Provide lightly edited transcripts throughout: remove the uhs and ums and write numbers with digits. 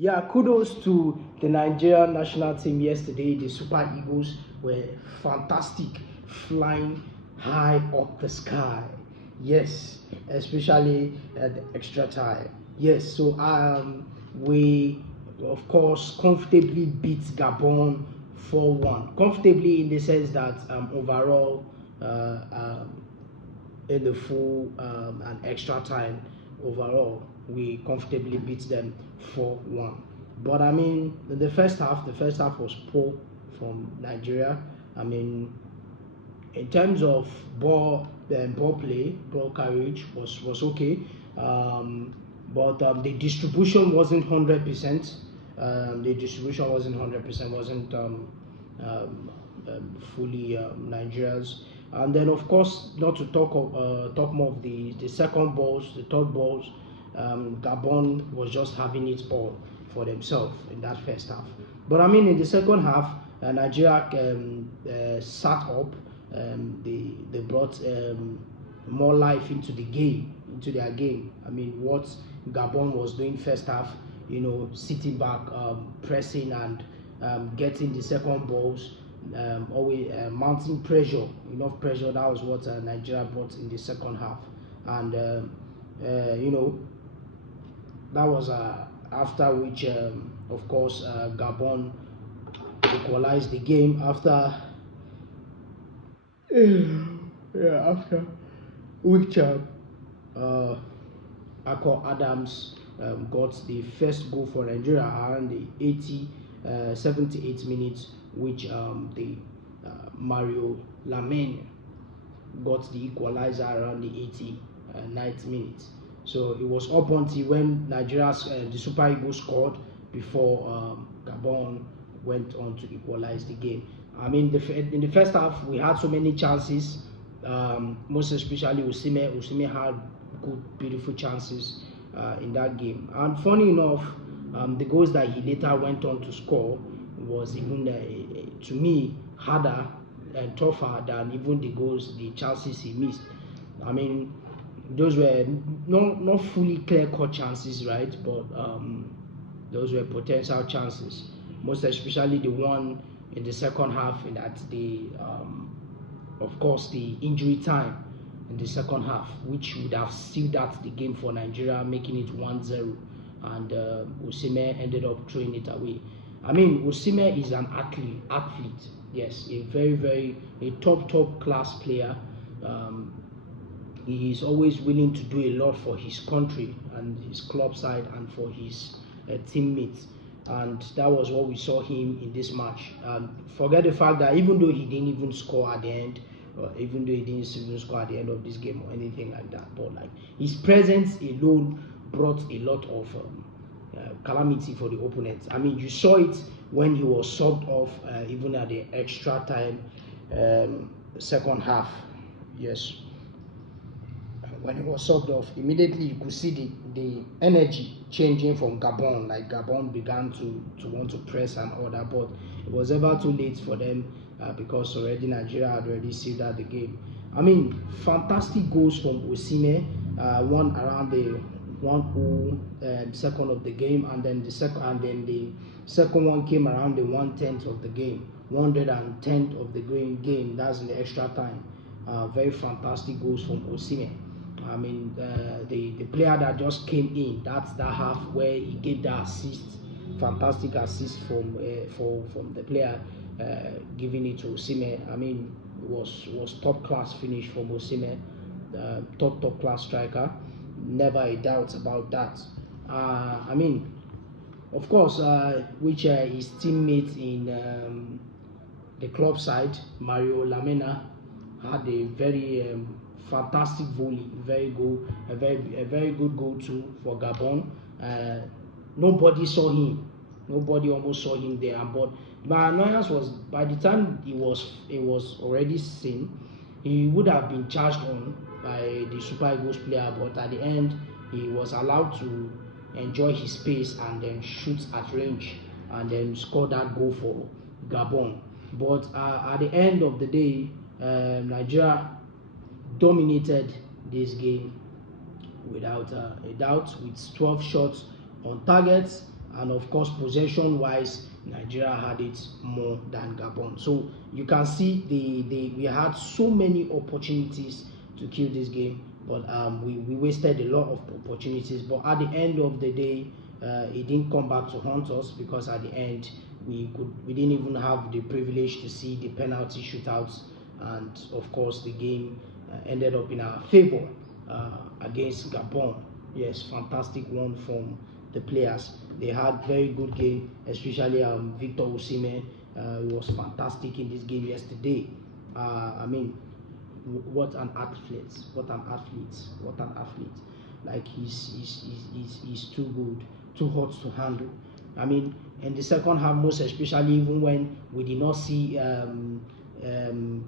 Yeah, kudos to the Nigerian national team yesterday. The Super Eagles were fantastic, flying high up the sky. Yes, especially at the extra time. Yes, so we of course comfortably beat Gabon 4-1. Comfortably in the sense that overall in the full and extra time overall we comfortably beat them 4-1. But I mean in the first half was poor from Nigeria. I mean in terms of ball play, ball carriage was okay, but the distribution wasn't 100%. The distribution wasn't 100%, wasn't fully Nigeria's. And then of course, not to talk more of the second balls, the third balls. Gabon was just having it all for themselves in that first half. But I mean, in the second half, Nigeria sat up. They brought more life into the game, into their game. I mean, what Gabon was doing first half, sitting back, pressing and getting the second balls, always mounting pressure, enough pressure. That was what Nigeria brought in the second half, and that was after which, of course, Gabon equalized the game after after which Akko Adams got the first goal for Nigeria around the 78 minutes, which the Mario Lamine got the equalizer around the 89th minute. So it was up until when Nigeria's the Super Eagles scored before Gabon went on to equalize the game. I mean, in the first half we had so many chances, most especially Osimhen had good, beautiful chances in that game. And funny enough, the goals that he later went on to score was even to me harder and tougher than even the chances he missed. I mean, those were not fully clear-cut chances, right? But those were potential chances, most especially the one in the second half, in that of course, the injury time in the second half, which would have sealed out the game for Nigeria, making it 1-0, and Osimhen ended up throwing it away. I mean, Osimhen is an athlete. Yes, a very a top class player. He is always willing to do a lot for his country and his club side and for his teammates, and that was what we saw him in this match. Forget the fact that even though he didn't even score at the end, even though he didn't even score at the end of this game or anything like that, but like his presence alone brought a lot of calamity for the opponents. I mean, you saw it when he was subbed off, even at the extra time, second half. Yes, when he was subbed off, immediately you could see the energy changing from Gabon. Like Gabon began to want to press and all that, but it was ever too late for them because already Nigeria had already sealed out the game. I mean, fantastic goals from Osimhen, one around the 1-0 of the game, and then the second one came around the 1/10 of the game, 110th of the game. That's in the extra time. Very fantastic goals from Osimhen. I mean, the player that just came in, that's that half where he gave the assist, fantastic assist from the player giving it to Osimhen. I mean, it was top class finish from Osimhen, top class striker, never a doubt about that. I mean, of course, which his teammate in the club side, Mario Lamina, had a very fantastic volley, a very good goal too for Gabon. Nobody saw him. Nobody almost saw him there. But my annoyance was by the time it was already seen, he would have been charged on by the Super Eagles player. But at the end, he was allowed to enjoy his pace and then shoot at range and then score that goal for Gabon. But at the end of the day, Nigeria dominated this game without a doubt, with 12 shots on target, and of course possession wise, Nigeria had it more than Gabon. So you can see we had so many opportunities to kill this game, but we wasted a lot of opportunities. But at the end of the day, it didn't come back to haunt us, because at the end we didn't even have the privilege to see the penalty shootouts, and of course the game ended up in our favor against Gabon. Yes, fantastic one from the players. They had very good game, especially Victor Osimhen. He was fantastic in this game yesterday. I mean, what an athlete! What an athlete! What an athlete! Like he's too good, too hot to handle. I mean, in the second half, most especially, even when we did not see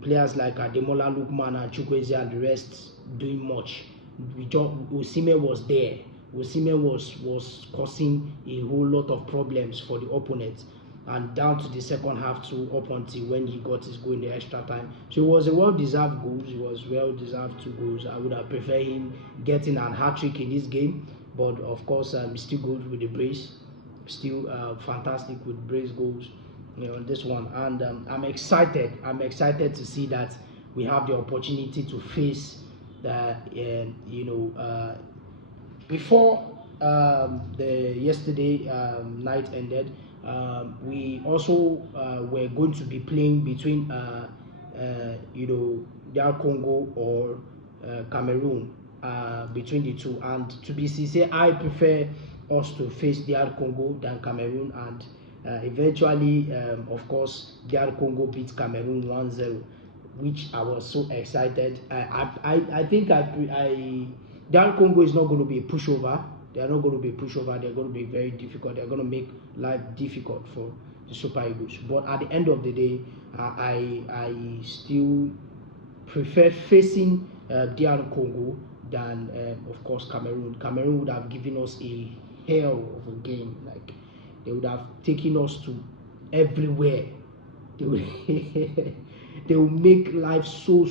players like Ademola Lookman and Chukwueze and the rest doing much. Osimhen was there. Osimhen was causing a whole lot of problems for the opponent, and down to the second half too, up until when he got his goal in the extra time. So it was a well-deserved goal. It was well-deserved 2 goals. I would have preferred him getting an hat-trick in this game, but of course, still good with the brace. Still fantastic with brace goals, this one. And I'm excited. I'm excited to see that we have the opportunity to face the before the yesterday night ended. We also were going to be playing between DR Congo or Cameroon, between the two. And to be sincere, I prefer us to face DR Congo than Cameroon, and eventually, of course, DR Congo beat Cameroon 1-0, which I was so excited. I think DR Congo is not going to be a pushover. They are not going to be a pushover. They're going to be very difficult. They're going to make life difficult for the Super Eagles. But at the end of the day, I still prefer facing DR Congo than, of course, Cameroon. Cameroon would have given us a hell of a game. Like, they would have taken us to everywhere. They would they will make life so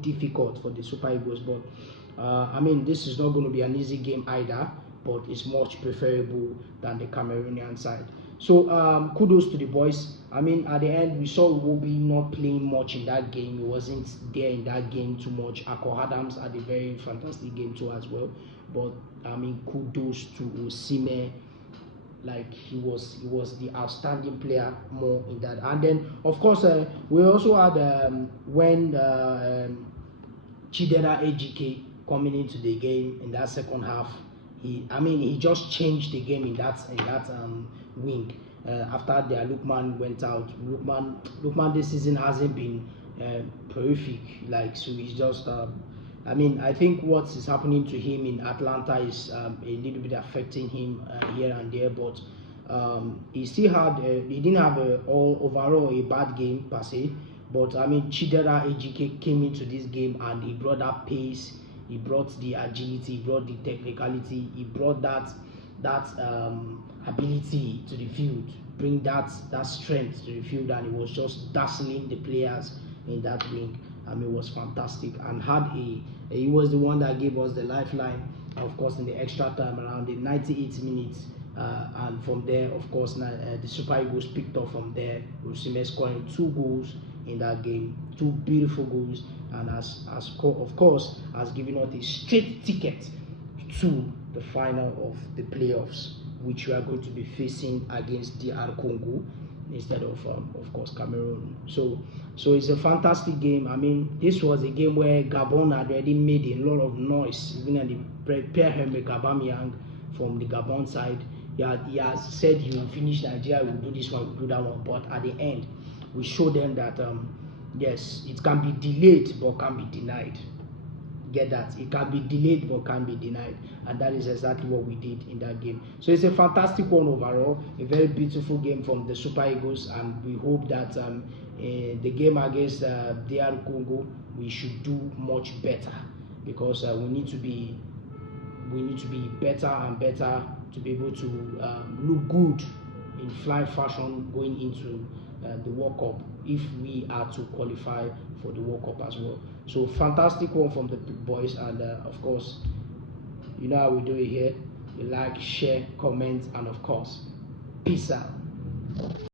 difficult for the Super Eagles. But I mean, this is not going to be an easy game either, but it's much preferable than the Cameroonian side. So kudos to the boys. I mean, at the end, we saw Iwobi not playing much in that game. He wasn't there in that game too much. Akko Adams had a very fantastic game too as well. But I mean, kudos to Osimhen. Like, he was the outstanding player more in that. And then of course we also had when Chidera Ejike coming into the game in that second half. He just changed the game in that wing. After the Lookman went out, Lookman this season hasn't been prolific. Like, so he's just I think what is happening to him in Atlanta is a little bit affecting him here and there, but he still had he didn't have overall a bad game per se. But I mean, Chidera Ejike came into this game and he brought that pace, he brought the agility, he brought the technicality, he brought that ability to the field, bring that strength to the field, and he was just dazzling the players in that wing. I mean, it was fantastic, and he was the one that gave us the lifeline, of course, in the extra time around the 98 minutes. And from there, of course, the Super Eagles picked up from there. Osimhen scoring 2 goals in that game, 2 beautiful goals, and of course has given us a straight ticket to the final of the playoffs, which we are going to be facing against DR Congo instead of course, Cameroon. So it's a fantastic game. I mean, this was a game where Gabon had already made a lot of noise, even at the Pierre-Emerick Aubameyang from the Gabon side. He has said he will finish Nigeria, will do this one, will do that one. But at the end, we showed them that yes, it can be delayed but can be denied. Get that? It can be delayed but can be denied, and that is exactly what we did in that game. So it's a fantastic one overall, a very beautiful game from the Super Eagles, and we hope that the game against DR Congo, we should do much better, because we need to be better and better to be able to look good in flying fashion going into the World Cup, if we are to qualify for the World Cup as well. So fantastic one from the boys, and of course, you know how we do it here. you like, share, comment, and of course, peace out.